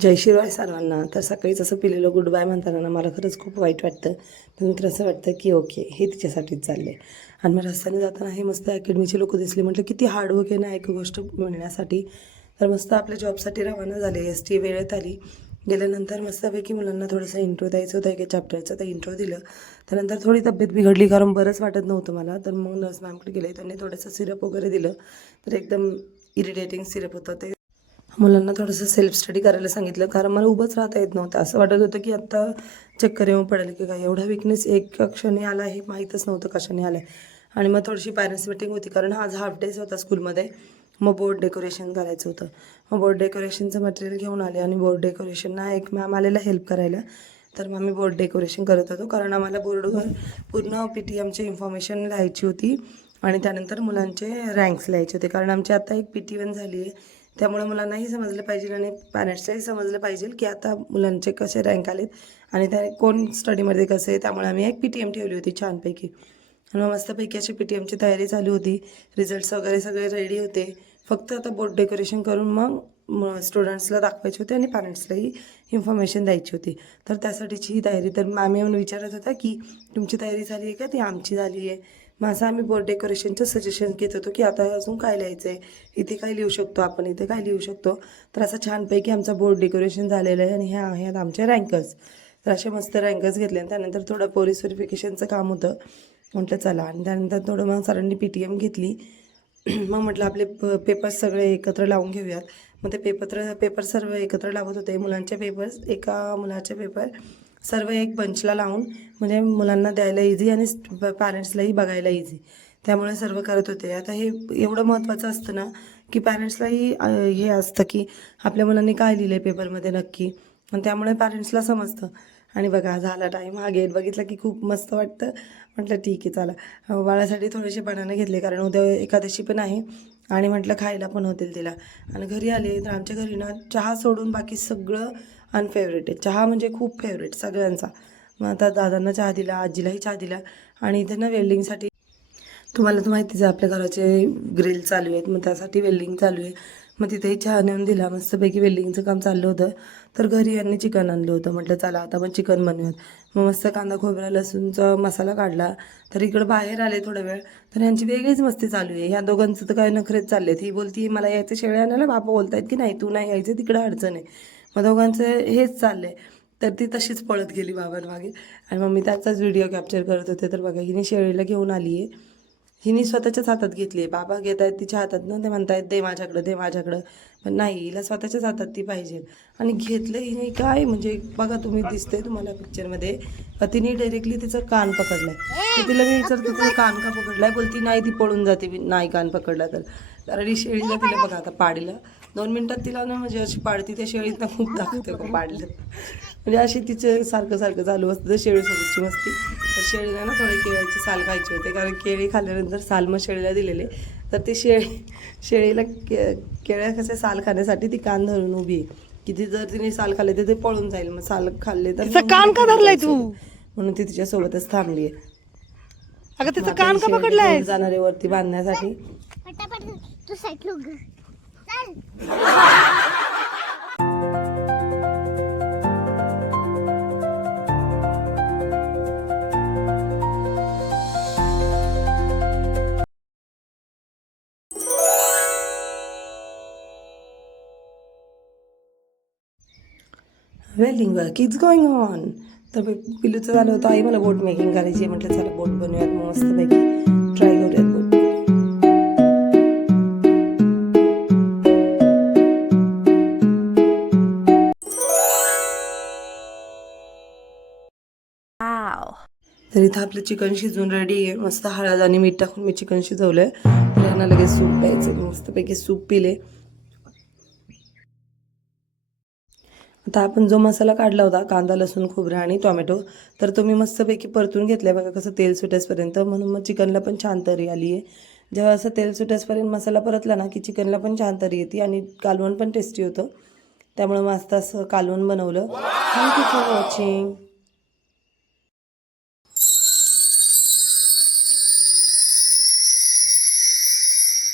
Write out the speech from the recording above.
जय शिवाय सर्वांना. तर सकाळीच असं पिलेलं गुड बाय म्हणताना ना मला खरंच खूप वाईट वाटतं. पण नंतर असं वाटतं की ओके हे तिच्यासाठीच चाललं आहे. आणि मग रस्त्याने जाताना हे मस्त अकॅडमीचे लोक दिसले. म्हटलं किती हार्डवर्क आहे ना एक गोष्ट मिळण्यासाठी. तर मस्त आपल्या जॉबसाठी रवाना झाले. एस टी वेळेत आली. गेल्यानंतर मस्तपैकी मुलांना थोडंसं इंट्रो द्यायचं होतं एका चॅप्टरचं. तर इंट्रो दिलं. त्यानंतर थोडी तब्येत बिघडली कारण बरंच वाटत नव्हतं मला. तर मग नर्स मॅमकडे गेले. त्यांनी थोडंसं सिरप वगैरे दिलं. तर एकदम इरिटेटिंग सिरप होतं ते. मुलांना थोडंसं सेल्फ स्टडी करायला सांगितलं कारण मला उभंच राहता येत नव्हतं. असं वाटत होतं की आत्ता चक्कर येऊन पडेल की काय. एवढा विकनेस एका क्षणी आला हे माहीतच नव्हतं कशाने आलं आहे. आणि मग थोडीशी पॅरेंट्स मिटिंग होती कारण आज हाफ डेज होता स्कूलमध्ये. मग बोर्ड डेकोरेशन करायचं होतं. मग बोर्ड डेकोरेशनचं मटेरियल घेऊन आले आणि बोर्ड डेकोरेशनला एक मॅम आलेला हेल्प करायला. तर मग आम्ही बोर्ड डेकोरेशन करत होतो कारण आम्हाला बोर्डवर पूर्ण PTMची इन्फॉर्मेशन लिहायची होती आणि त्यानंतर मुलांचे रँक्स लिहायचे होते. कारण आमची आता एक PT1 झाली आहे. त्यामुळे मुलांनाही समजलं पाहिजे आणि पॅरेंट्सलाही समजलं पाहिजे की आता मुलांचे कसे रँक आलेत आणि त्या कोण स्टडीमध्ये कसं आहे. त्यामुळे आम्ही एक PTM ठेवली होती छानपैकी. आणि मग मस्तपैकी अशी PTMची तयारी चालू होती. रिझल्ट्स वगैरे सगळे रेडी होते. फक्त आता बोर्ड डेकोरेशन करून मग स्टुडंट्सला दाखवायचे होते आणि पॅरेंट्सलाही इन्फॉर्मेशन द्यायची होती. तर त्यासाठीची ही तयारी. तर मॅम येऊन विचारत होता की तुमची तयारी झाली आहे का ती आमची झाली आहे. मग असं आम्ही बोर्ड डेकोरेशनचं सजेशन घेत होतो की आता अजून काय लिहायचं आहे, इथे काय लिहू शकतो आपण, इथे काय लिहू शकतो. तर असं छानपैकी आमचं बोर्ड डेकोरेशन झालेलं आहे आणि ह्या आहेत आमचे रँकर्स. तर असे मस्त रँकर्स घेतले आणि त्यानंतर थोडं पोलीस व्हेरिफिकेशनचं काम होतं. म्हटलं चला आणि त्यानंतर थोडं मग सरांनी PTM घेतली. मग म्हटलं आपले पेपर्स सगळे एकत्र लावून घेऊयात. मग ते पेपर सर्व एकत्र लावत होते. मुलांचे पेपर्स एका मुलाचे पेपर सर्व एक बंचला लावून म्हणजे मुलांना द्यायला इझी आणि पॅरेंट्सलाही बघायला इझी. त्यामुळे सर्व करत होते. आता हे एवढं महत्त्वाचं असतं ना की पॅरेंट्सलाही हे असतं की आपल्या मुलांनी काय लिहिलं आहे पेपरमध्ये नक्की. आणि त्यामुळे पॅरेंट्सला समजतं. आणि बघा झाला टाईम हा गेट बघितला की खूप मस्त वाटतं. म्हटलं ठीक आहे चला. बाळासाठी थोडेसे बनाने घेतले कारण उद्या एकादशी पण आहे आणि म्हटलं खायला पण होतील तिला. आणि घरी आले तर आमच्या घरी ना चहा सोडून बाकी सगळं अनफेवरेट आहे. चहा म्हणजे खूप फेवरेट सगळ्यांचा. मग आता दादांना चहा दिला, आजीलाही चहा दिला. आणि इथे ना वेल्डिंगसाठी तुम्हाला तर माहितीच आहे आपल्या घराचे ग्रिल चालू आहेत. मग त्यासाठी वेल्डिंग चालू आहे. मग तिथेही चहा नेऊन दिला. मस्तपैकी वेल्डिंगचं काम चाललं होतं. तर घरी यांनी चिकन आणलं होतं. म्हटलं चला आता पण चिकन बनवूयात. मग मस्त कांदा खोबरा लसूणचा मसाला काढला. तर इकडं बाहेर आले थोडा वेळ. तर यांची वेगळीच मस्ती चालू आहे. ह्या दोघांचं तर काय नखरेच चालले आहेत. ही बोलती मला यायचं शेळ्या आणायला, बाबा बोलतायत की नाही तू नाही यायचं तिकडं अडचण आहे. मग दोघांचं हेच चाललं आहे. तर ती तशीच पळत गेली बाबांमागे आणि मग मी त्याचाच व्हिडिओ कॅप्चर करत होते. तर बघा हिने शेळीला घेऊन आली आहे. हिने स्वतःच्याच हातात घेतली आहे. बाबा घेत आहेत तिच्या हातात ना. ते म्हणतायत दे माझ्याकडं दे माझ्याकडं. पण नाही हिला स्वतःच्याच हातात ती पाहिजे. आणि घेतलं हिने काय म्हणजे बघा तुम्ही दिसतंय तुम्हाला पिक्चरमध्ये. तिने डायरेक्टली तिचं कान पकडलं आहे. तर तिला मी विचारते तुझं कान का पकडला आहे. बोलती नाही ती पळून जाते नाही कान पकडला तर. कारण ही शेळीला तिला बघा आता पाडीला 2 मिनटात तिला ना म्हणजे अशी पाडती त्या शेळीतनं खूप दाखवते का पाडलं. म्हणजे अशी तिचं सारखं सारखं चालू असतं तर शेळीसोबतची मस्ती. तर शेळीला ना थोडे केळीची साल खायची होते कारण केळी खाल्ल्यानंतर साल मग शेळीला दिलेले. तर ती शेळीला केळ्या कसे साल खाण्यासाठी ती कान धरून उभी आहे की ती जर तिने साल खाल्ले तर ते पळून जाईल. मग साल खाल्ले तर कान का धरलाय तू? म्हणून ती तिच्यासोबतच थांबली आहे. अगं तिचं कान का पकडलंय? जाणार आहे वरती बांधण्यासाठी. तू साईड लोक चल. Welding work is going on. तर पिलूचं झालं होतं आई मला बोट मेकिंग करायची आहे. म्हटलं चला बोट बनवूयात मग मस्तपैकी ट्राय करूयात बोट. तर इथं आपलं चिकन शिजून रेडी आहे. मस्त हळद आणि मीठ टाकून मी चिकन शिजवलं आहे. तर यांना लगेच सूप प्यायचं. मस्तपैकी सूप पिले. आता आपण जो मसाला काढला होता कांदा लसूण खोबरा आणि टोमॅटो तर तो मी मस्तपैकी परतून घेतला आहे बघा कसं तेल सुटेसपर्यंत. म्हणून मग चिकनला पण छान तरी आली आहे. जेव्हा असं तेल सुटेसपर्यंत मसाला परतला ना की चिकनला पण छान तरी येते आणि कालवण पण टेस्टी होतं. त्यामुळे मस्त असं कालवण बनवलं. Thank you for watching.